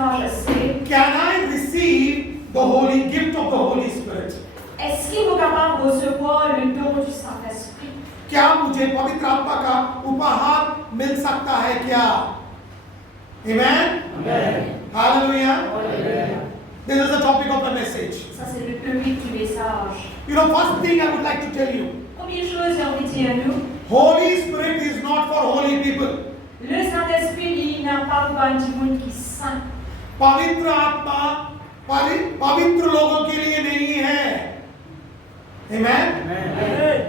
message, c'est can I receive the holy gift of the Holy Spirit? est-ce qu'ils vont capables de recevoir le don du Saint-Esprit? क्या मुझे पवित्र आत्मा का उपहार मिल सकता है क्या? Amen? Hallelujah. This is the topic of the message. Ça, c'est le public du message. You know, first thing I would like to tell you, Première chose, j'ai envie de dire nous, Holy Spirit is not for holy people. le Saint-Esprit, il n'a pas besoin du monde qui est saint. पवित्र आत्मा पवित्र लोगों के लिए नहीं है. Amen?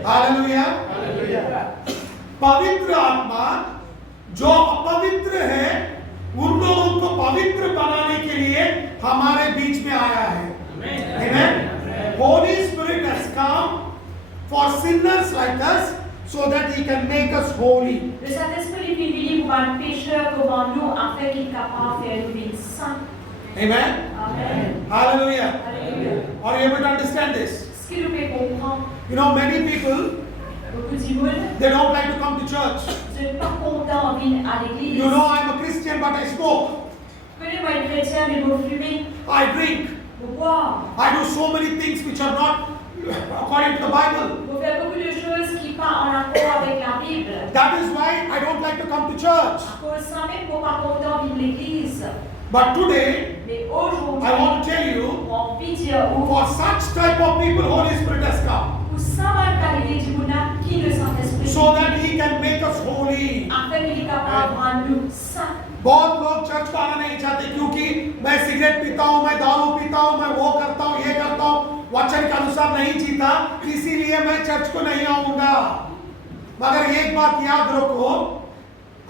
Hallelujah. पवित्र आत्मा जो अपवित्र है उन लोगों को पवित्र बनाने के लिए हमारे बीच में आया है. Amen? Holy Spirit has come for sinners like us so that he can make us holy. Le Saint-Esprit est venu pour un pécheur comme nous, afin qu'il est capable de faire nous vivre saints. Amen? Amen. Hallelujah. Alléluia. Are you able to understand this? Ce qui nous fait comprendre, You know, many people, beaucoup de monde, they don't like to come to church. je ne suis pas content de venir à l'église. You know, I'm a Christian but I smoke. Connais-moi un chrétien, mais vous fumez, I drink. vous boire, I do so many things which are not according to the Bible. vous faites beaucoup de choses qui partent en accord avec la Bible. That is why I don't like to come to church. À cause de ça, même pour pas content de venir à l'église. But today, Mais aujourd'hui, I want to tell you, on peut dire, for such type of people, Holy Spirit has come. pour ça, qualité du monde qui le Saint-Esprit, So that He can make us holy. afin qu'il est capable de rendre nous saints. बहुत लोग church को आना नहीं चाहते क्योंकि मैं cigarette पीता हूँ, मैं दारू पीता हूँ, मैं वो करता हूँ, ये करता हूँ, वचन के अनुसार नहीं जीता, इसीलिए मैं चर्च को नहीं आऊंगा. मगर एक बात याद रखो,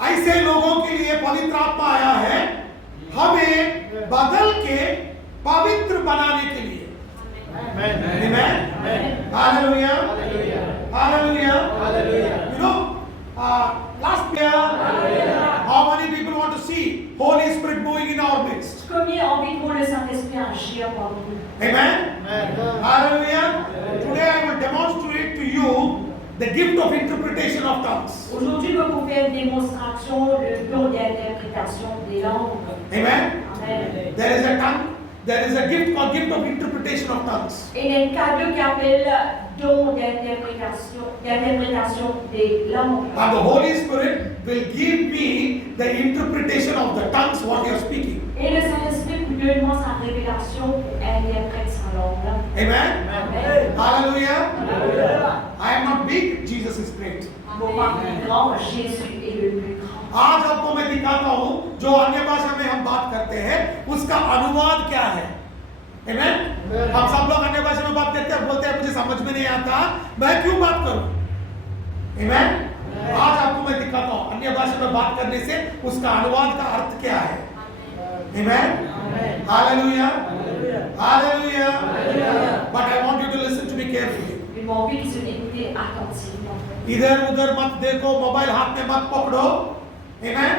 ऐसे लोगों के लिए पवित्र आत्मा आया है हमें बदल के पवित्र बनाने के लिए. Amen. Hallelujah. Hallelujah. You know, last year, how many people want to see Holy Spirit moving in our midst? Combien envie de voir le Saint-Esprit agir parmi nous? Amen. Hallelujah. Today I will demonstrate to you the gift of interpretation of tongues. Aujourd'hui, nous allons faire une démonstration le don d'interprétation des langues. Amen. Amen. There is a tongue. There is a gift called gift of interpretation of tongues. Et il y a un cadeau qui appelle don d'interprétation des langues. And the Holy Spirit will give me the interpretation of the tongues what you are speaking. Et le Saint-Esprit nous donne sa révélation pour interpréter sa langue. Amen. Amen. Hallelujah. I am not big. Jesus is great. Mon pas plus grand, Jésus est le plus grand. आज आपको मैं दिखाता हूँ जो अन्य भाषा में हम बात करते हैं उसका अनुवाद क्या है. Amen. हम सब लोग अन्य भाषा में बात करते हैं, बोलते हैं मुझे समझ में नहीं आता, मैं क्यों बात करूं. Amen. आज आपको मैं दिखाता हूँ अन्य भाषा में बात करने से उसका अनुवाद का अर्थ क्या है. Amen. Hallelujah. Hallelujah. But I want you to listen to me carefully. Mais mon but, c'est d'écouter attentivement. इधर उधर मत देखो, मोबाइल हाथ में मत पकड़ो. Amen.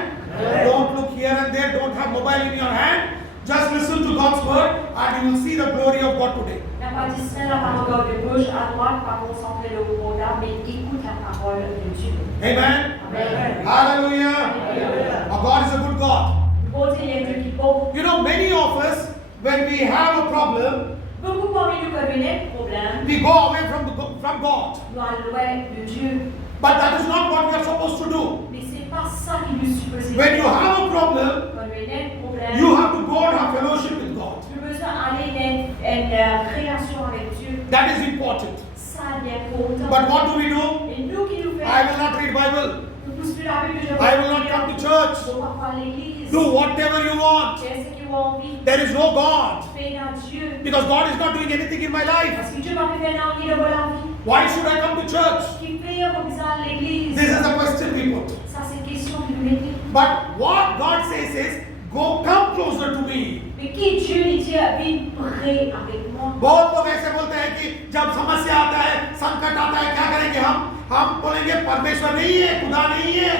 Don't look here and there. Don't have mobile in your hand. Just listen to God's word and you will see the glory of God today. N'a pas distrait la parole de gauche à droite, pas concentrer le regard, mais écoute la parole de Dieu. Amen. Amen. Hallelujah. Our God is a good God. Bon Dieu est un Dieu qui bon. You know, many of us, when we have a problem, Beaucoup parmi nous connaissent le problème. we go away from God. Nous allons loin de Dieu. But that is not what we are supposed to do. Mais c'est pas ça qui nous suppose. When you have a problem, Quand on a un problème, you have to go and have fellowship with God. tu veux aller dans une relation avec Dieu. That is important. Ça est important. But what do we do? Et nous qui nous I faisons, will not read Bible. nous poussons la Bible, je I will not come to church. Je ne vais pas à l'église. Do whatever you want. Fais ce que tu as envie. There is no God. Fais dans Dieu. Because God is not doing anything in my life. Parce que Dieu m'a fait dans la vie. Why should I come to church? Qui fait comme ça à l'église? This is the question we put. Ça, c'est une question que nous mettons. But what God says is, go come closer to me. Mais qui Dieu lui dit, viens près avec moi. बहुत लोग ऐसे बोलते हैं कि जब समस्या आता है, संकट आता है, क्या करेंगे हम बोलेंगे परमेश्वर नहीं है, खुदा नहीं है,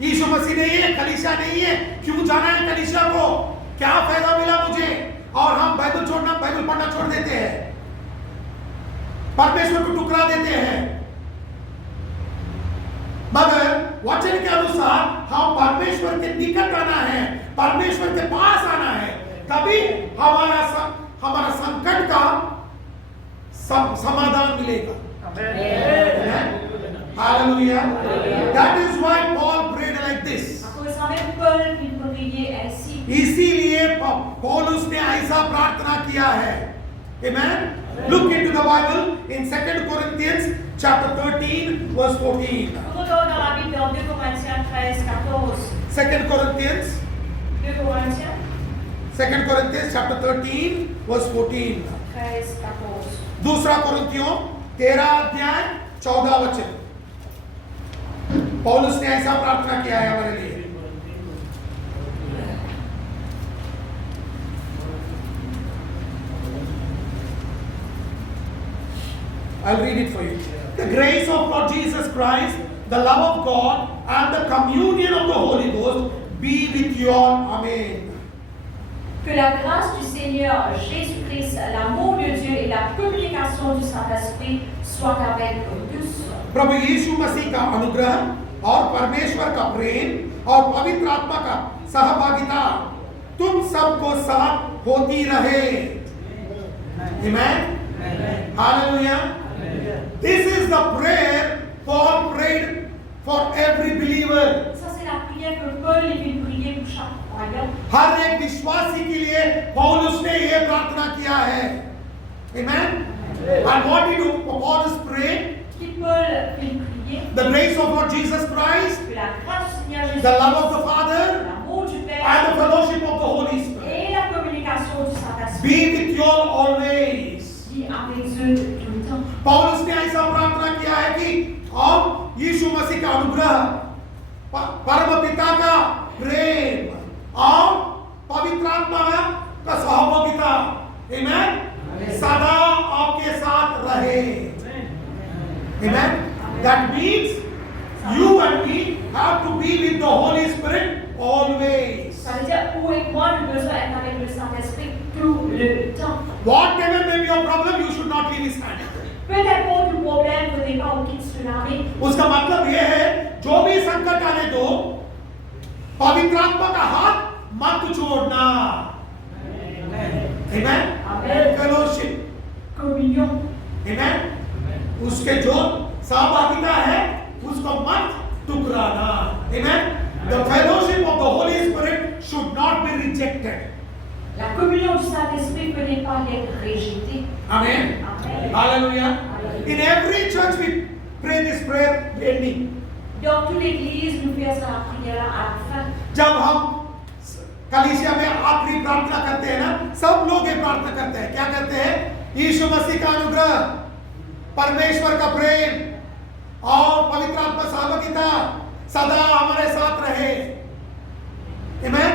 यीशु मसीह नहीं है, कलीसिया नहीं है, क्यों जाना है कलीसिया को, क्या फायदा मिला मुझे, और हम बाइबल पढ़ना छोड़ देते हैं, परमेश्वर को ठुकरा देते हैं. मगर वचन के अनुसार हम परमेश्वर के निकट आना है, परमेश्वर के पास आना है, तभी हमारा संकट का समाधान मिलेगा। Hallelujah. That is why Paul prayed like this. इसीलिए पौलुस ने ऐसा प्रार्थना किया है। Amen. Look into the Bible in 2 Corinthians chapter 13 verse 14. 2 Corinthians 2 Corinthians chapter 13 verse 14. दूसरा कोरिन्थियों 13 अध्याय 14 वचन। पौलुस ने ऐसा प्रार्थना किया है हमारे लिए। I'll read it for you. The grace of Lord Jesus Christ, the love of God, and the communion of the Holy Ghost be with you all. Amen. Que la grâce du Seigneur Jésus-Christ, l'amour de Dieu et la communication du Saint-Esprit soient avec nous tous. प्रभु यीशु मसीह का अनुग्रह और परमेश्वर का प्रेम और पवित्र आत्मा का सहभागिता तुम सबको साथ होती रहे। Amen. Hallelujah. This is the prayer Paul prayed for every believer. Ça c'est la prière que Paul est venu prier pour chaque croyant. हर एक विश्वासी के लिए पौलुस ने ये प्रार्थना किया है। Amen. And what did Paulus pray? Qui Paul fait prier? The grace of Lord Jesus Christ, Que la grâce du Seigneur Jésus, the love of the Father, l'amour du Père and the fellowship of the Holy Spirit et la communication du Saint-Esprit be with you all always. qui avec eux tout le temps. पौलुस ने ऐसा प्रार्थना किया है कि और यीशु मसीह का अनुग्रह, परम पिता का प्रेम और पवित्र आत्मा का सहभागिता, आमेन, सदा आपके साथ रहे। Amen. That means you and me have to be with the Holy Spirit always. Ça veut dire où et moi nous devons être avec le Saint-Esprit tout le temps. Whatever may be your problem, you should not leave his hand. Peu importe le problème, vous n'avez pas quitte sur la vie. उसका मतलब यह है जो भी संकट आने दो, पवित्र आत्मा का हाथ मत छोड़ना। Amen. Amen. Fellowship. Communion. Amen. उसके जो सहभागिता है उसको मत टुकराना। Amen. The fellowship of the Holy Spirit should not be rejected. La communion du Saint-Esprit ne peut pas être rejetée. Amen. Amen. Hallelujah. In every church we pray this prayer ending. Dans toute l'église, nous faisons la prière à la fin. जब हम कलीसिया में आखिरी प्रार्थना करते हैं ना, सब लोग ये प्रार्थना करते हैं। क्या करते हैं? यीशु मसीह का अनुग्रह, परमेश्वर का प्रेम और पवित्र आत्मा सहभागिता सदा हमारे साथ रहे। Amen.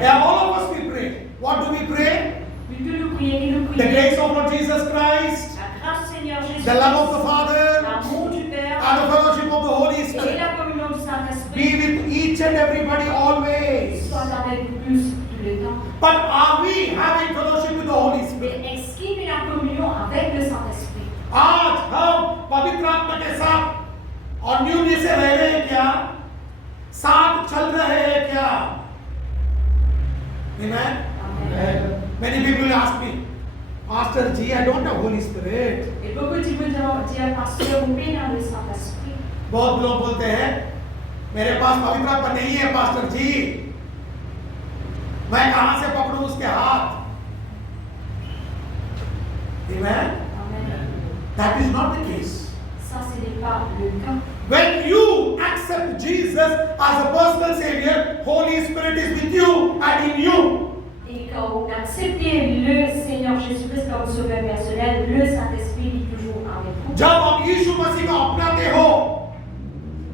Yeah, all of us we pray. What do we pray? Nous prions, The grace of Lord Jesus Christ, la grâce du Seigneur Jésus, the love of the Father, l'amour du Père and the fellowship of the Holy et Spirit la communion du be Saint-Esprit with each and everybody always. soient avec nous tout le temps. But are we having fellowship with the Holy Spirit? Mais est-ce qu'il y a la communion avec le Saint-Esprit? आज हम पवित्र आत्मा के साथ अन्योन्य से रह रहे हैं क्या? साथ चल रहे हैं क्या? Amen. Many people ask me, Pastor G, I don't have Holy Spirit. Et beaucoup de gens disent, pasteur, vous pouvez dans le Saint-Esprit. बहुत लोग बोलते हैं मेरे पास पवित्र आत्मा नहीं है पास्टर जी, मैं कहां से पकड़ूं उसके हाथ? Amen. That is not the case. Ça, ce n'est pas le cas. When you accept Jesus as a personal Savior, Holy Spirit is with you and in you. Et quand vous acceptez le Seigneur Jésus-Christ comme sauveur personnel, le Saint-Esprit est toujours avec vous. जब आप यीशु मसीह को अपनाते हो,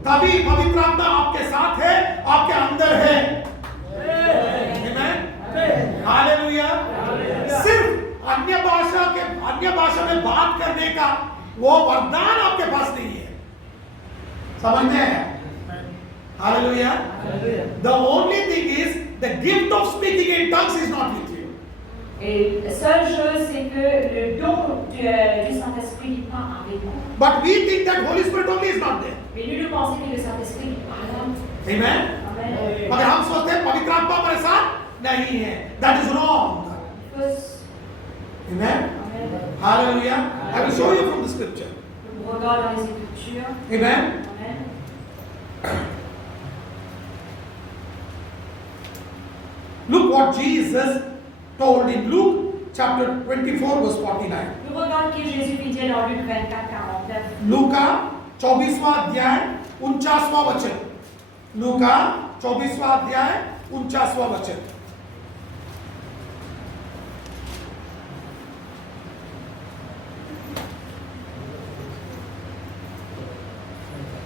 तभी पवित्र आत्मा आपके साथ है, आपके अंदर है। Amen. Hallelujah. सिर्फ अन्य भाषा में बात करने का वो वरदान आपके पास नहीं है। समझ में आया? Hallelujah. The only thing is the gift of speaking in tongues is not with you. Et la seule chose, c'est que le don du Saint-Esprit n'est pas avec nous. But we think that Holy Spirit only is not there. Mais nous pensons que le Saint-Esprit n'est pas là. Amen. Amen. मगर हम सोचते हैं पवित्र आत्मा हमारे साथ नहीं है. That is wrong. Amen. Amen. Hallelujah. I will show you from the scripture. On regarde dans les Écritures. Amen. Amen. Look what Jesus told in Luke chapter 24 verse 49. Nous regardons ce que Jésus dit dans Luc 24, 49. लूका 24वां अध्याय 49वां वचन. लूका 24वां अध्याय 49वां वचन.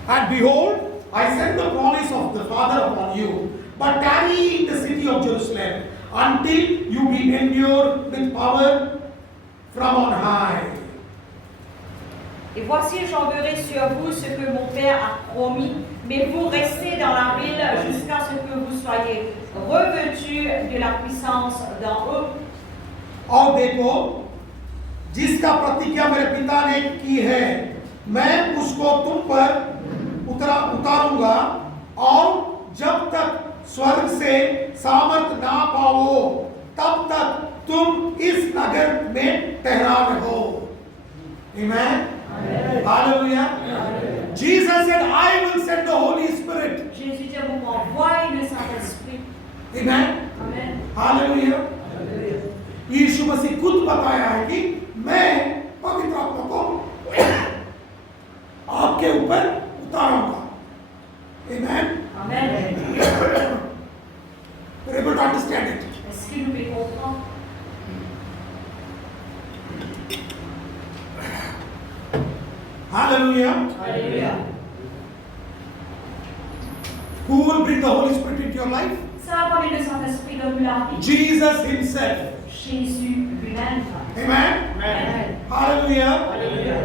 And behold, I send the promise of the Father upon you, but tarry in the city of Jerusalem until you be endued with power from on high. Et voici, j'enverrai sur vous ce que mon Père a promis, mais vous restez dans la ville jusqu'à ce que vous soyez revêtus de la puissance d'en haut. और देखो, जिसका प्रतिज्ञा मेरे पिता ने की है, मैं उसको तुम पर उतारूंगा, और जब तक स्वर्ग से सामर्थ ना पाओ, तब तक तुम इस नगर में ठहरा रहो. Amen. Hallelujah. Jesus said, I will send the Holy Spirit. Jésus dit, vous m'envoyez le Saint-Esprit. Amen. Amen. Hallelujah. यीशु मसीह खुद बताया है कि मैं पवित्र आत्मा को आपके ऊपर उतारूंगा. Amen. Amen. We're able to understand it. Est-ce que nous pouvons comprendre? Hallelujah. Alléluia. Who will bring the Holy Spirit into your life? Ça va parler le Saint-Esprit dans la vie. Jesus himself. Jésus lui-même. Amen. Amen. Hallelujah. Alléluia.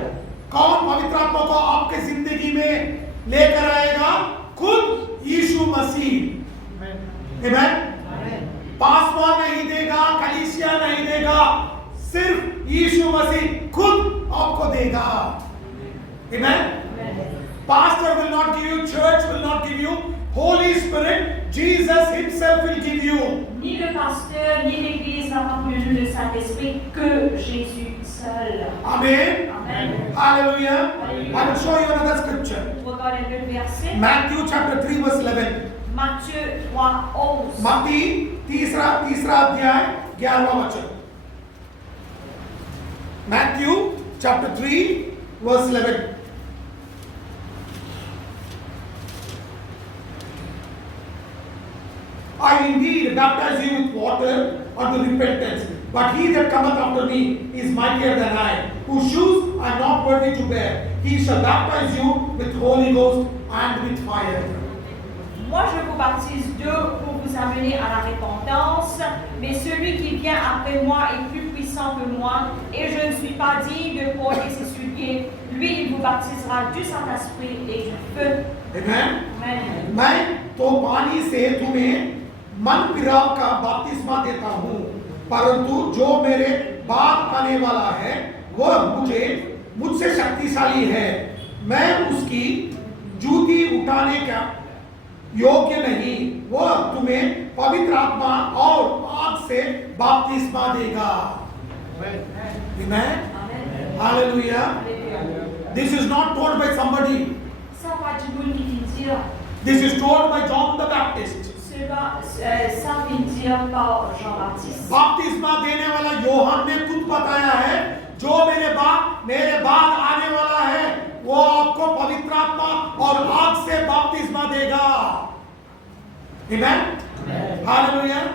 कौन पवित्र आत्मा को आपके जिंदगी में लेकर आएगा? खुद यीशु मसीह. Amen. पासवान नहीं देगा, कलीसिया नहीं देगा, सिर्फ यीशु मसीह खुद आपको देगा. Amen. Pastor will not give you, church will not give you, Holy Spirit, Jesus himself will give you. Ni le pasteur, ni l'église n'a pas pour nous le Saint-Esprit, que Jésus seul. Amen. Amen. Hallelujah. Hallelujah. I will show you another scripture. Regardez le verset. Matthew chapter 3 verse 11. Matthieu 3, 11. मत्ती तीसरा अध्याय 11वां वचन. Matthew chapter 3 verse 11. I indeed baptize you with water unto repentance, but he that cometh after me is mightier than I, whose shoes I am not worthy to bear. He shall baptize you with Holy Ghost and with fire. Moi, je vous baptise d'eau pour vous amener à la repentance, mais celui qui vient après moi est plus puissant que moi, et je ne suis pas digne de porter ses souliers. Lui, il vous baptisera du Saint-Esprit et du feu. Amen. Amen. मैं तो पानी से तुम्हें मन फिराव का बपतिस्मा देता हूँ, परंतु जो मेरे बाद आने वाला है वह मुझसे शक्तिशाली है. मैं उसकी जूती उठाने का योग्य नहीं. वह तुम्हें पवित्र आत्मा और आग से बपतिस्मा देगा. Amen. Hallelujah. This is not told by somebody. Ça va du monde qui vient dire. This is told by John the Baptist. Ça vient dire par Jean-Baptiste. बपतिस्मा देने वाला योहन ने खुद बताया है, जो मेरे बाद आने वाला है वो आपको पवित्र आत्मा और आग से बपतिस्मा देगा. Amen. Hallelujah.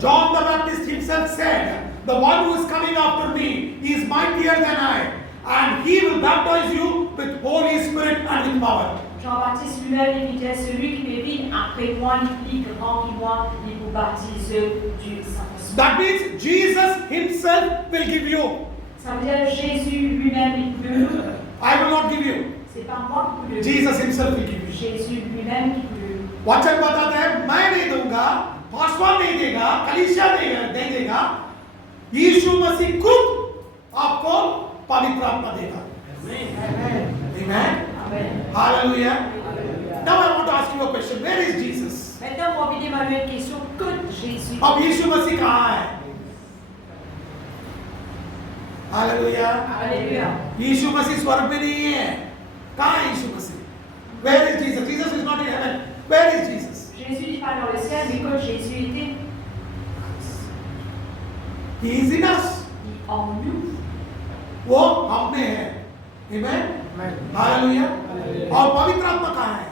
John the Baptist himself said, the one who is coming after me is mightier than I, and he will baptize you with Holy Spirit and with power. Jean-Baptiste lui-même, il disait, celui qui me vient après moi, il est plus grand que moi, il vous baptise du Saint-Esprit. That means Jesus himself will give you. Ça veut dire Jésus lui-même, il peut. I will not give you. C'est pas moi qui peux le. Jesus himself will give you. Jésus lui-même qui peut. वचन बताता है, मैं नहीं दूंगा, पासवान नहीं देगा, कलीसिया नहीं देगा, यीशु मसीह खुद आपको पवित्र आत्मा देगा। Amen. Hallelujah. Now I want to ask you a question. Where is Jesus? Maintenant, on va vous demander une question. Que Jésus? अब यीशु मसीह कहाँ है? हालेलुया। Alléluia. यीशु मसीह स्वर्ग में नहीं है। कहाँ है यीशु मसीह? Where is Jesus? Jesus is not in heaven. Where is Jesus? Jésus n'est pas dans le ciel, mais quand Jésus était He is in us. en nous, वो हम में है। Amen. हालेलुया। और पवित्र आत्मा कहाँ है?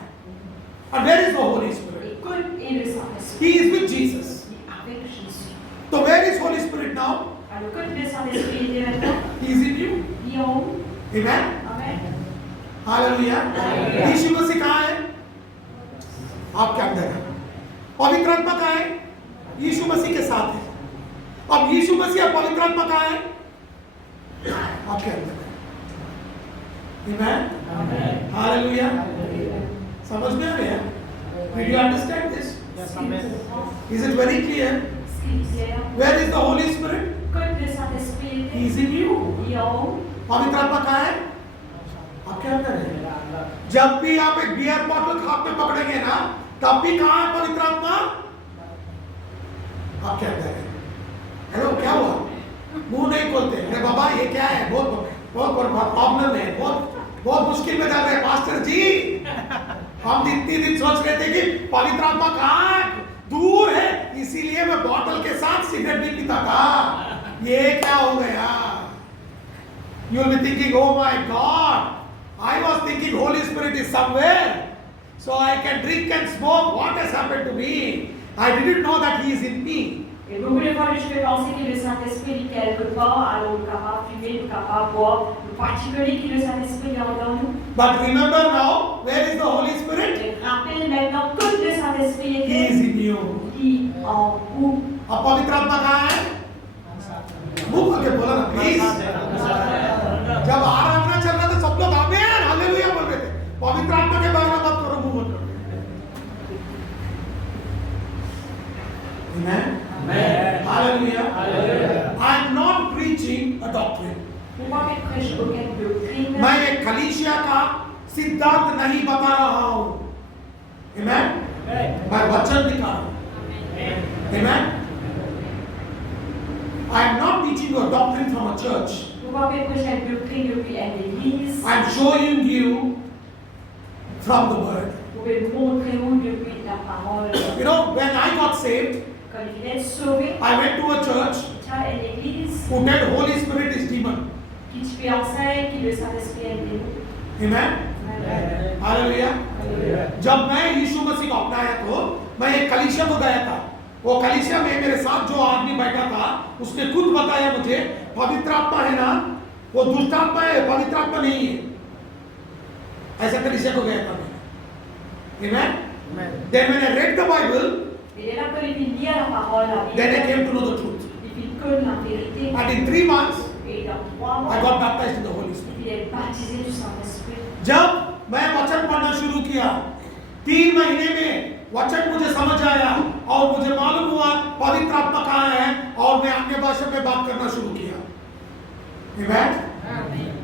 And where is the Holy Spirit? et que est le Saint-Esprit. He is with Jesus. Il est avec Jésus. So where is Holy Spirit now? Alors que le Saint-Esprit était maintenant, He is in you. il est en nous. Amen. Amen. Hallelujah. Yeshu Masih कहाँ है? आपके अंदर है। पवित्र आत्मा कहाँ है? यीशु मसीह के साथ है। अब यीशु मसीह और पवित्र आत्मा कहाँ है? आपके अंदर है। Amen. हालेलुया। समझ में आ गया? Did you understand this? Is it very clear? Where is the Holy Spirit? Quand le Saint-Esprit He était, is in you. il est en nous. पवित्र आत्मा कहाँ है? आपके अंदर है। जब भी आप एक बियर बॉटल हाथ में पकड़ेंगे ना, तब भी कहाँ है पवित्र आत्मा? आपके अंदर है। हेलो, क्या हुआ? मुंह नहीं खोलते। अरे बाबा ये क्या है? बहुत प्रॉब्लम है। बहुत मुश्किल में डाल रहे हैं पास्टर जी। हम इतनी दिन सोच रहे थे कि पवित्र आत्मा कहाँ है? दूर है, इसीलिए मैं बॉटल के साथ सिगरेट नहीं पीता था। ये क्या हो गया? You will be thinking, oh my God, I was thinking Holy Spirit is somewhere, so I can drink and smoke. What has happened to me? I didn't know that He is in me. Et beaucoup de fois, je peux penser que le Saint-Esprit est quelque part, alors nous sommes capables de fumer, nous sommes capables de boire, le particulier que le Saint-Esprit est dans nous. But remember now, where is the Holy Spirit? Et rappelle maintenant que le Saint-Esprit He était is in you. qui en vous. अब पवित्र आत्मा कहाँ है? मुंह खोल के बोला ना प्लीज। जब आराधना चल रहा था सब लोग आमीन हालेलुया बोल रहे थे। पवित्र आत्मा के बारे में बात करो, मुंह मत करो। Amen. Hallelujah. I am not preaching a doctrine. Moi, je prêche aucune doctrine. मैं एक कलीसिया का सिद्धांत नहीं बता रहा हूँ। Amen. मैं वचन दिखा रहा हूँ। Amen. I am not teaching you a doctrine from a church. Moi, je prêche une doctrine depuis une église. I am showing you from the word. Vous pouvez montrer où depuis la parole. You know, when I got saved, Quand il est sauvé, I went to a church tu as une église who said Holy Spirit is demon. qui te fait enseigne que le Saint-Esprit est démon. Amen. Hallelujah. जब मैं यीशु मसीह को अपनाया तो मैं एक कलीसिया को गया था। वो कलीसिया में मेरे साथ जो आदमी बैठा था उसने खुद बताया मुझे पवित्र आत्मा है ना, वो दुष्ट आत्मा है, पवित्र आत्मा नहीं है। ऐसा कलीसिया को गया था मैं। Amen. Then when I read the Bible, Et là, quand il lit la parole, la Bible, then I came to know the truth. il fit connaître la vérité. And in 3 months, Et dans 3 mois, I got baptized in the Holy Spirit. il est baptisé du Saint-Esprit. जब मैं वचन पढ़ना शुरू किया 3 महीने में वचन मुझे समझ आया और मुझे मालूम हुआ पवित्र आत्मा कहाँ है और मैं अन्य भाषा में बात करना शुरू किया। Amen?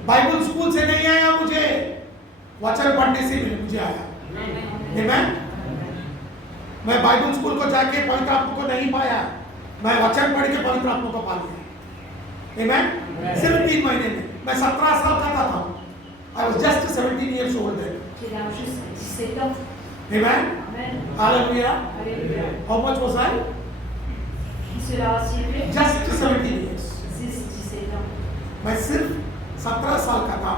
बाइबल स्कूल से नहीं आया मुझे, वचन पढ़ने से मुझे आया। Amen? मैं बाइबल स्कूल को जाके पवित्र आत्मा को नहीं पाया, मैं वचन पढ़ के पवित्र आत्मा को पा लिया। Amen? सिर्फ 3 महीने में। मैं 17 साल का था। I was just 17 years old then. Il a juste 17 ans. Amen? Amen. Hallelujah. Alléluia. How much was I? Cela a suivi Just 17 years. 17 ans. मैं सिर्फ 17 साल का था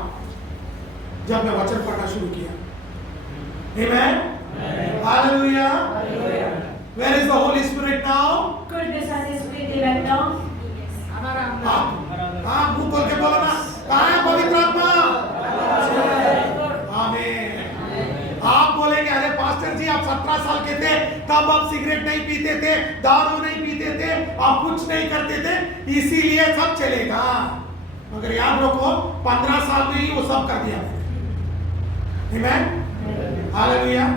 जब मैं वचन पढ़ना शुरू किया। Amen? Hallelujah. Where is the Holy Spirit now? Que le Saint-Esprit est maintenant. हाँ मुंह खोल के बोलो ना, कहाँ है पवित्र आत्मा? आमीन। आप बोलेंगे अरे पास्टर जी आप 17 साल के थे तब आप सिगरेट नहीं पीते थे, दारू नहीं पीते थे, आप कुछ नहीं करते थे, इसीलिए सब चलेगा। मगर याद रखो 15 साल में ही वो सब कर दिया मैंने। Amen? Hallelujah.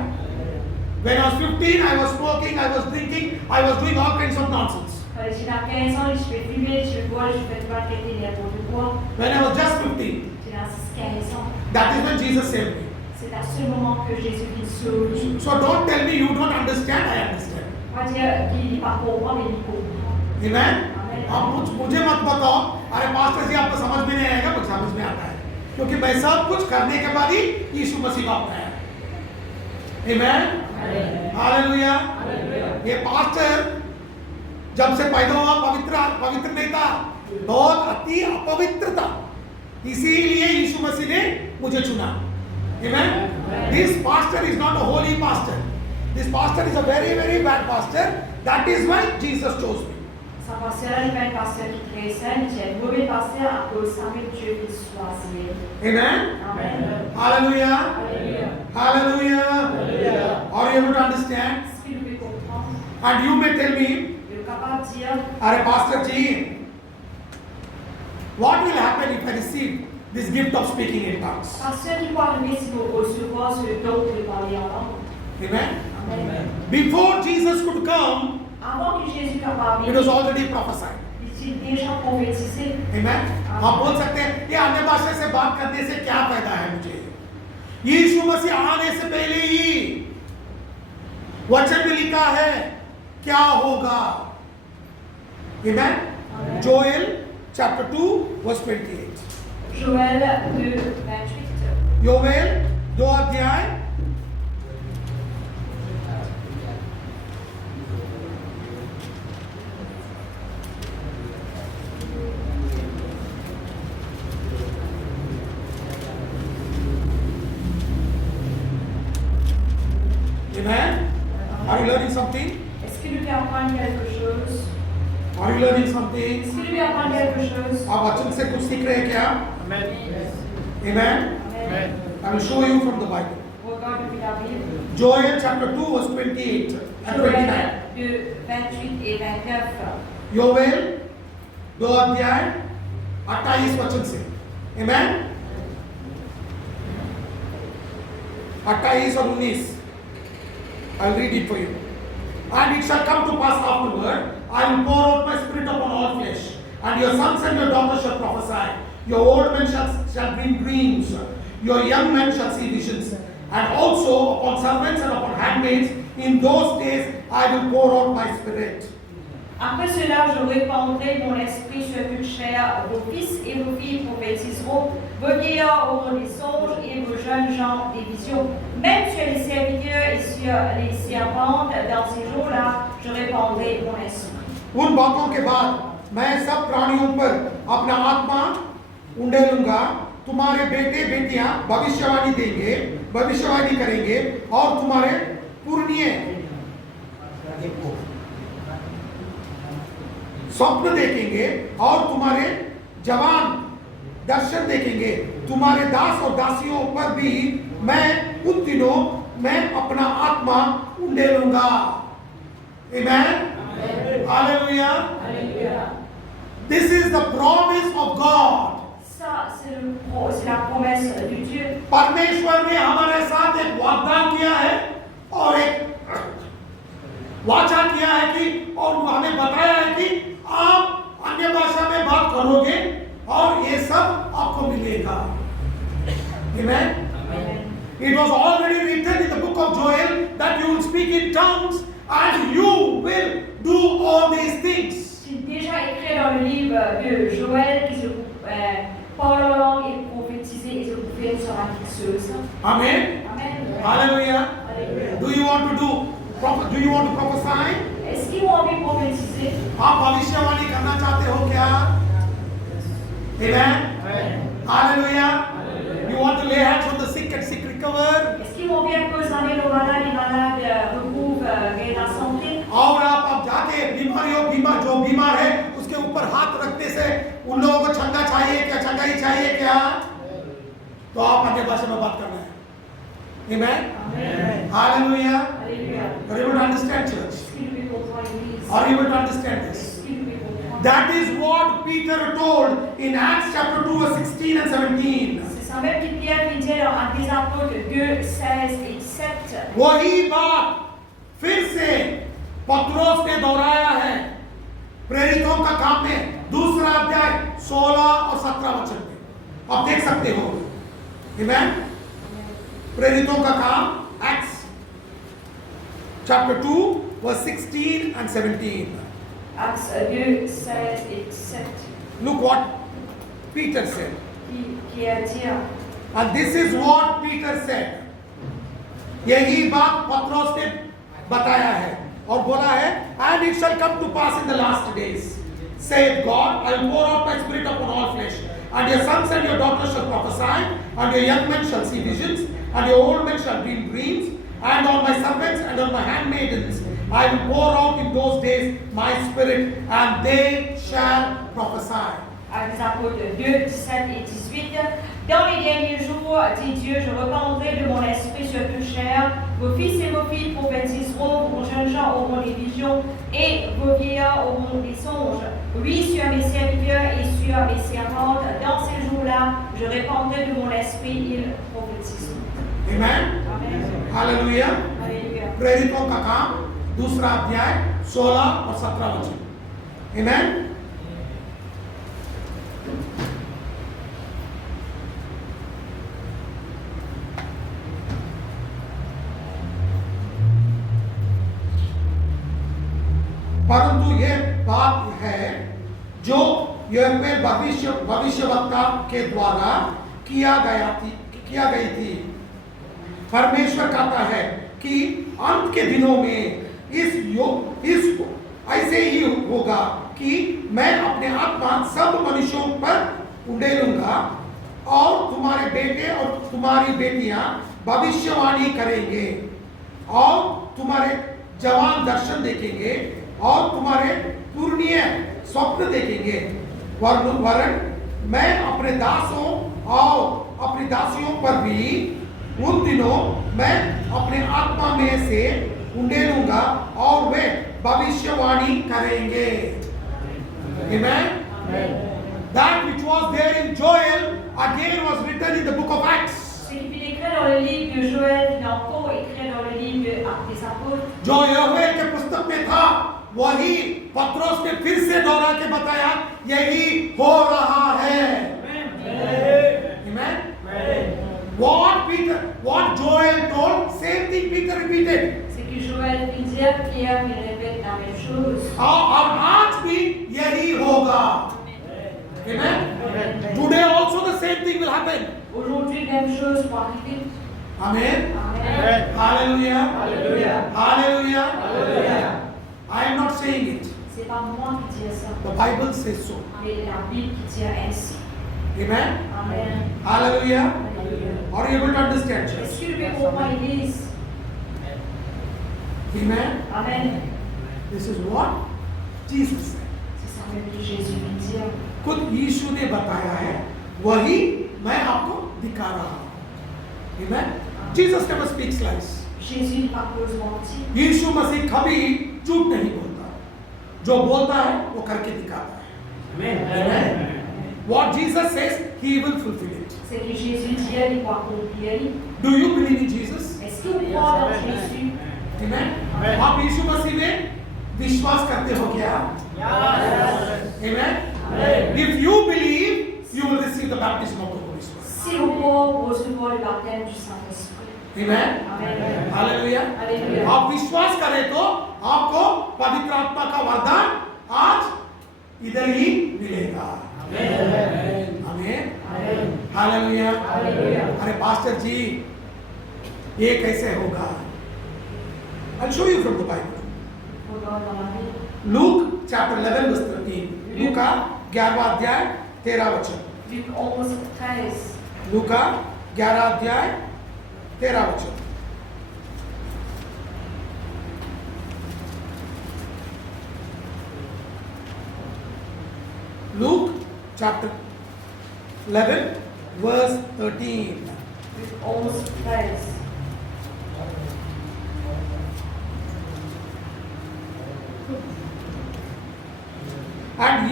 When I was 15, I was smoking, I was drinking, I was doing all kinds of nonsense. Quand j'étais à déjà 15 ans, je fais fumer, je bois, je fais pas traiter n'importe quoi. When I was just 15, J'ai 15 ans. that is when Jesus saved me. C'est à ce moment que Jésus me sauve. So don't tell me you don't understand, I understand. Moi, dire qu'il n'est pas pour moi, mais il comprend. Amen? आप मुझे मत बताओ अरे pastor जी आपको समझ में नहीं आएगा, मुझे समझ में आता है क्योंकि मैं सब कुछ करने के बाद ही यीशु मसीह का अपनाया। Amen? हालेलुया। ये पास्टर जब से पैदा हुआ पवित्र नहीं था, बहुत अति अपवित्र था, इसीलिए यीशु मसीह ने मुझे चुना। Amen? This pastor is not a holy pastor. This pastor is a very, very bad pastor. That is why Jesus chose me. Sa pasteur n'est pas un pasteur qui est très saint, c'est un mauvais pasteur à cause de ça, mais Dieu le choisit. Amen? Amen. Hallelujah. Hallelujah. Hallelujah. Are you able to understand? Est-ce qu'il peut comprendre? And you may tell me, Il est capable de dire, अरे pastor ji, what will happen if I receive this gift of speaking in tongues? pasteur qui peut arriver si vous recevoir ce don de parler en langue. Amen? Amen. Before Jesus could come, Avant que Jésus capable, it was already prophesied. il est déjà prophétisé. Amen? आप बोल सकते हैं ये अन्य भाषा से बात करने से क्या फायदा है मुझे? यीशु मसीह आने से पहले ही वचन में लिखा है क्या होगा? Amen? Joel chapter 2 verse 28. Joël 2, 28. योवेल 2 अध्याय Amen? Are you learning something? Est-ce qu'il lui apprend quelque chose? Are you learning something? Est-ce qu'il lui apprend quelque chose? आप वचन से कुछ सीख रहे हैं क्या? Amen. Amen? Amen. I will show you from the Bible. Regarde depuis la Bible. Joel chapter 2 verse 28 and 29. Joël 2, 28 et 29. योवेल 2 अध्याय 28 वचन से। Amen? 28 और 19. I'll read it for you. And it shall come to pass afterward, I will pour out my spirit upon all flesh, and your sons and your daughters shall prophesy. Your old men shall dream dreams. Your young men shall see visions. And also upon servants and upon handmaids, in those days I will pour out my spirit. Après cela, je répandrai mon esprit sur toute chair. Vos fils et vos filles prophétiseront. Vos vieillards auront des songes et vos jeunes gens des visions. Même sur les serviteurs et sur les servantes, dans ces jours-là, je répandrai mon esprit. उन बातों के बाद मैं सब प्राणियों पर अपना आत्मा उंडेलूंगा। तुम्हारे बेटे बेटियां भविष्यवाणी देंगे, भविष्यवाणी करेंगे, और तुम्हारे पुरनिये स्वप्न देखेंगे, और तुम्हारे जवान दर्शन देखेंगे। तुम्हारे दास और दासियों पर भी मैं उन दिनों मैं अपना आत्मा उंडेलूंगा। Amen? Hallelujah. Alléluia. This is the promise of God. Ça, c'est la promesse de Dieu. परमेश्वर ने हमारे साथ एक वाग्दान किया है और एक वाचा किया है कि और हमें बताया है कि आप अन्य भाषा में बात करोगे और ये सब आपको मिलेगा। Amen? Amen. It was already written in the book of Joel that you will speak in tongues and you will do all these things. C'est déjà écrit dans le livre de Joël qui se parle en langue et prophétiser et se couvrir sur la fixeuse. Amen. Amen. Hallelujah. Alléluia. Do you want to prophesy? Est-ce qu'ils ont envie de prophétiser? आप भविष्यवाणी करना चाहते हो क्या? Amen. Hallelujah. You want to lay hands on the sick and sick recover? Est-ce qu'ils vont bien poser les malades recouvrent la santé? और आप जाके जो बीमार है उसके ऊपर हाथ रखने से उन लोगों को चंगा चाहिए क्या, चंगाई चाहिए क्या? तो आप अन्य भाषा में बात करना है। Amen. Amen. Hallelujah. Alléluia. Are you able to understand, church? Est-ce qu'ils lui comprennent l'Église? Are you able to understand this? Est-ce qu'ils lui comprennent? That is what Peter told in Acts chapter 2 verse 16 and 17. C'est ça même que Pierre dit dans Actes des Apôtres 2, 16 et 17. वही बात फिर से पत्रोस ने दोहराया है। प्रेरितों का काम में दूसरा अध्याय 16 और 17 वचन में आप देख सकते हो। आमेन। प्रेरितों का काम, Acts chapter 2 verse 16 and 17. Acts 2, 16 et 7. Look what Peter said. Qui a dit, And this is what Peter said. यही बात पत्रोस ने बताया है और बोला है, and it shall come to pass in the last days, saith God, I will pour out my spirit upon all flesh, and your sons and your daughters shall prophesy, and your young men shall see visions, and your old men shall dream dreams, and on my servants and on my handmaidens I will pour out in those days my spirit, and they shall prophesy. Actes apôtres 2, 17 et 18. Dans les derniers jours, dit Dieu, je répandrai de mon esprit sur toute chair. Vos fils et vos filles prophétiseront, vos jeunes gens auront des visions et vos vieillards auront des songes. Oui, sur mes serviteurs et sur mes servantes, dans ces jours-là, je répandrai de mon esprit, ils prophétiseront. Amen. Amen. Hallelujah. Alléluia. प्रेरितों का काम दूसरा अध्याय 16 और 17 वचन। Amen. परंतु यह बात है जो योएल भविष्यवक्ता के द्वारा किया गई थी। परमेश्वर कहता है कि अंत के दिनों में इस ऐसे ही होगा कि मैं अपने आत्मा सब मनुष्यों पर उड़ेलूंगा और तुम्हारे बेटे और तुम्हारी बेटियां भविष्यवाणी करेंगे और तुम्हारे जवान दर्शन देखेंगे और तुम्हारे पुरनिय स्वप्न देखेंगे। वरन मैं अपने दासों और अपनी दासियों पर भी उन दिनों मैं अपने आत्मा में से उंडेलूंगा और वे भविष्यवाणी करेंगे। Amen. That which was there in Joel again was written in the book of Acts. Ce qui fut écrit dans le livre de Joël, il est encore écrit dans le livre des Apôtres. जो योएल के पुस्तक में था वही पत्रोस ने फिर से दोहरा के बताया, यही हो रहा है। Amen. What Joel told, same thing Peter repeated. Ce que Joël vit dire, Pierre il répète la même chose. और आज भी यही होगा। Amen. Today also the same thing will happen. Aujourd'hui, même chose va arriver. Amen. Amen. Hallelujah. Hallelujah. Hallelujah. Hallelujah. I am not saying it. C'est pas moi qui dis ça, The Bible says so. mais la Bible qui dit ainsi. Amen. Amen. Hallelujah. Alléluia. Are you able to understand, church? Est-ce que le comprend l'Église? Amen. Amen. This is what Jesus said. C'est ça même que Jésus vient dire. खुद यीशु ने बताया है, वही मैं आपको दिखा रहा हूं। Amen. Jesus never speaks lies. Jésus ne parle pas menti. यीशु मसीह कभी झूठ नहीं बोलता, जो बोलता है वो करके दिखाता है। Amen. What Jesus says, He will fulfill it. C'est que Jésus dit, il va accomplir. Do you believe in Jesus? Est-ce que vous croyez en Jésus? Amen. आप यीशु मसीह में विश्वास करते हो क्या? Amen. If you believe, you will receive the baptism of the Holy Spirit. Si vous croyez, vous recevrez le baptême du Saint-Esprit. Amen. Amen. Hallelujah. Hallelujah. आप विश्वास करें तो आपको पवित्र आत्मा का वरदान आज इधर ही मिलेगा। आमीन। हालेलुया। अरे पास्टर जी ये कैसे होगा? I'll show you from the Bible. Luke chapter 11 verse 13. लूका 11 अध्याय 13 वचन। Luc 11, 13. लूका 11 अध्याय 13 वचन। Luke chapter 11 verse 13. Luc 11, 13. And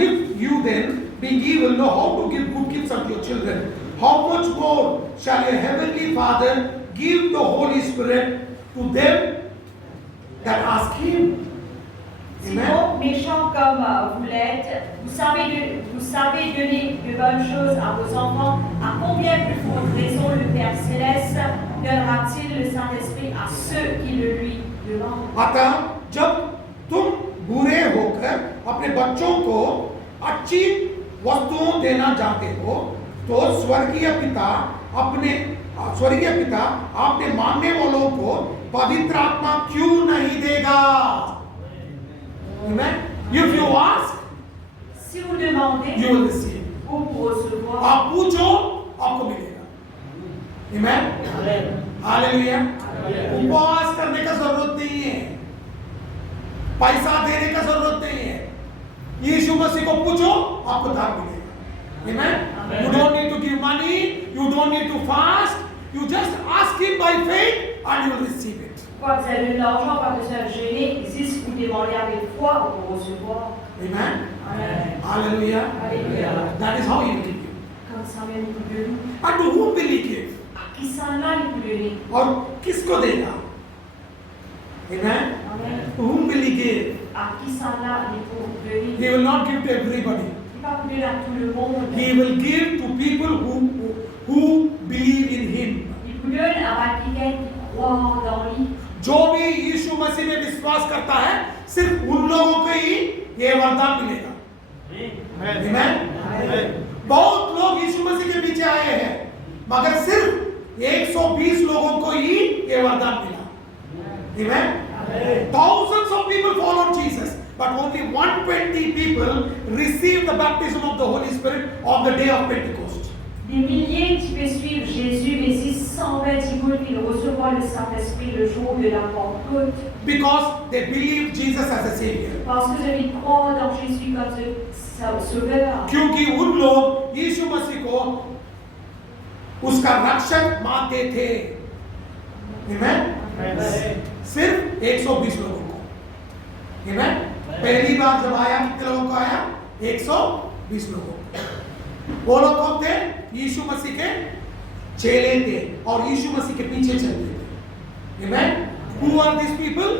if you then, being evil, know how to give good gifts unto your children, how much more shall your heavenly Father give the Holy Spirit to them that ask Him? Sinon, méchant comme vous l'êtes, vous savez donner de bonnes choses à vos enfants, à combien plus forte raison le Père Céleste donnera-t-il le Saint-Esprit à ceux qui le lui demandent? अतः जब तुम बुरे होकर अपने बच्चों को अच्छी वस्तुओं देना चाहते हो तो स्वर्गीय पिता अपने मानने वालों को पवित्र आत्मा क्यों नहीं देगा? Amen. If you ask, Si vous demandez, you will receive. vous recevoir. आप पूछो, आपको मिलेगा. Amen. हालेलुया. उपवास करने का जरूरत नहीं है, पैसा देने का जरूरत नहीं है. यीशु मसीह को पूछो, आपको दान मिलेगा. Amen. You don't need to give money, you don't need to fast, you just ask him by faith and you will receive it. Quand vous avez de l'argent, pas besoin de jeûner, juste vous demandez avec foi pour recevoir. Amen. Amen. Hallelujah. Alléluia. That is how he will give you. Comme ça même il peut donner. And to whom will he give? À qui ça là il peut donner? और किसको देगा? Amen. Amen. To whom will he give? À qui ça là il peut donner? He will not give to everybody. Il va vous donner à tout le monde. He will give to people who believe in him. Il vous donne à quelqu'un qui croit dans lui. जो भी यीशु मसीह में विश्वास करता है सिर्फ उन लोगों को ही ये वरदान मिलेगा. Amen. बहुत लोग यीशु मसीह के पीछे आए हैं मगर सिर्फ 120 लोगों को ही ये वरदान मिला. Amen. Thousands of people followed Jesus but only 120 people received the baptism of the Holy Spirit on the day of Pentecost. Des milliers qui veulent suivre Jésus, mais si 120 000 qui recevront le Saint-Esprit le jour de la Pentecôte. Because they believe Jesus as a savior. Parce que je vais croire dans Jésus comme sauveur. क्योंकि उन लोग यीशु मसीह को उसका रक्षक मानते थे. Amen. सिर्फ 120 लोगों को. Amen. पहली बार जब आया कितने लोगों को आया? 120 लोगों को. वो लोग कौन थे? यीशु मसीह के चेले थे और यीशु मसीह के पीछे चलते थे. Amen. Who are these people?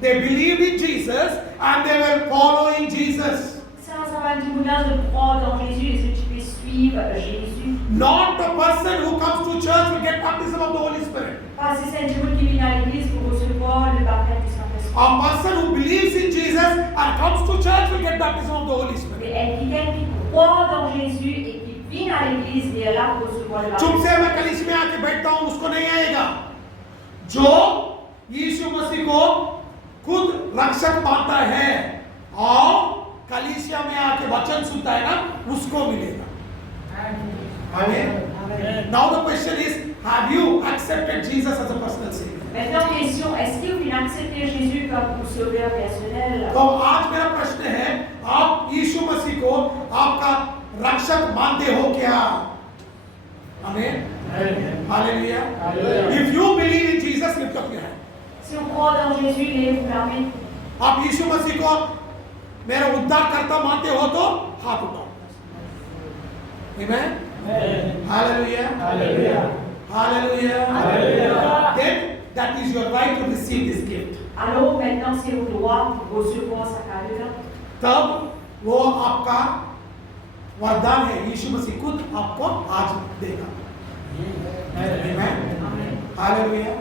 They believed in Jesus and they were following Jesus. Ça va du moulin de croire dans Jésus et ceux qui veulent suivre Jésus. Not the person who comes to church will get baptism of the Holy Spirit. Pas ces saints qui viennent à l'église pour recevoir le baptême du Saint-Esprit. A person who believes in Jesus and comes to church will get baptism of the Holy Spirit. Mais quelqu'un qui croit dans Jésus et qui vient à l'église et est là pour recevoir le चुप baptême. से मैं कलीसिया में आके बैठता हूँ उसको नहीं आएगा. जो यीशु मसीह को खुद रक्षक मानता है और कलीसिया में आके वचन सुनता है ना उसको मिलेगा. Amen. Now the question is, have you accepted Jesus as a personal savior? Maintenant, question, est-ce que vous acceptez Jésus comme votre sauveur personnel? तो आज मेरा प्रश्न है, आप यीशु मसीह को आपका रक्षक मानते हो क्या? Amen. Hallelujah. If you believe in Jesus, lift up your hand. Si on croit dans Jésus, lève la main. आप यीशु मसीह को मेरा उद्धार करता मानते हो तो हाथ उठाओ. Amen. Hallelujah. Hallelujah. Then that is your right to receive this gift. Alors maintenant, c'est au droit de recevoir sa cadeau. तब वो आपका वरदान है. यीशु मसीह खुद आपको आज देगा. Amen. Hallelujah.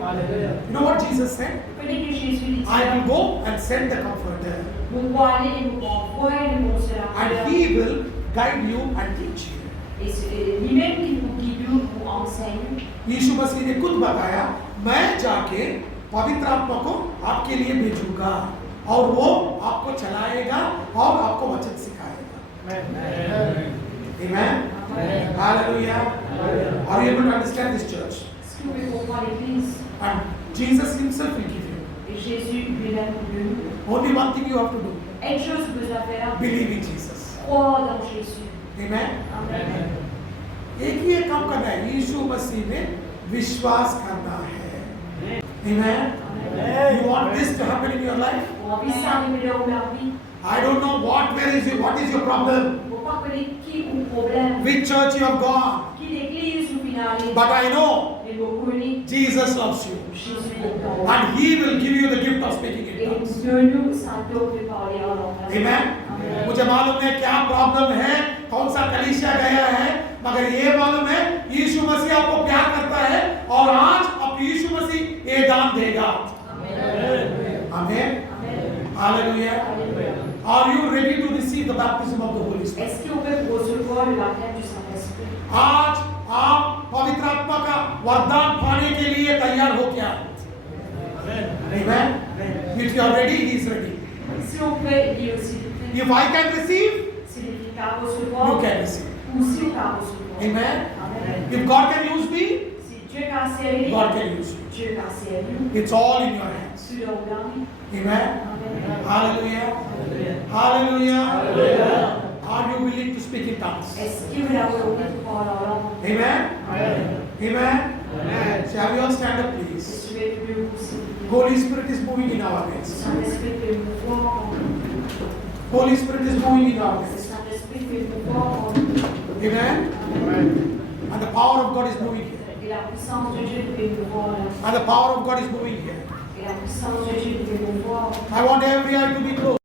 You know what Jesus said? Vous connaissez que Jésus dit I will go and send the Comforter, vous pouvez aller et vous envoyer le consolateur. and He will guide you and teach you. Et c'est lui-même qui vous guide, vous enseigne. यीशु मसीह ने खुद बताया, मैं जाके पवित्र आत्मा को आपके लिए भेजूंगा और वो आपको चलाएगा और आपको वचन सिखाएगा. Amen. Hallelujah. Are you able to understand this, church? Est-ce que vous pouvez comprendre l'Église? And Jesus Himself will give you. Et Jésus lui-même vous donne. Only one thing you have to do: Une chose que vous devez faire, believe in Jesus. croire dans Jésus. Amen. Amen. एक ही एक काम करना है, यीशु मसीह में विश्वास करना है. Amen. You want this to happen in your life? Vous avez ça arrivé dans leur vie. I don't know what is your problem, Vous ne pouvez pas connaître qui ou problème, which church you have gone, qui l'église ou finale. but I know Il vous connaît. Jesus loves you. Jésus t'aime. And He will give you the gift of speaking in Et tongues. Dieu nous s'entend de parler en langue. Amen. मुझे मालूम है क्या problem है, कौन सा कलीसिया गया है, मगर ये मालूम है यीशु मसीह आपको प्यार करता है और आज आप यीशु मसीह ये दान देगा. Amen. Hallelujah. Are you ready to receive the baptism of the Holy Spirit? Est-ce qu'on peut recevoir le baptême du Saint-Esprit? आज आप पवित्र आत्मा का वरदान पाने के लिए तैयार हो क्या? Amen. If you are ready, He is ready. Si on peut, il est aussi prêt. If I can receive, Si les filles recevoir, you can receive. ou si on peut recevoir. Amen. Amen. If God can use me, Si Dieu t'a servi, God can use you. Dieu t'a servi. It's all in your hands. Tu l'as donné. Amen. Amen. Hallelujah. Hallelujah. Are you willing to speak in tongues? Est-ce que vous l'avez oublié de parler en langue? Amen. Amen. Shall we all stand up, please? Je vais plus aussi. Holy Spirit is moving in our Le midst. Saint-Esprit fait mouvoir en nous. Holy Spirit is moving in our Le midst. Saint-Esprit fait mouvoir en nous. Amen. Amen. And the power of God is moving here. Et la puissance de Dieu fait mouvoir là. And the power of God is moving here. Et la puissance de Dieu fait mouvoir. I want every eye to be closed.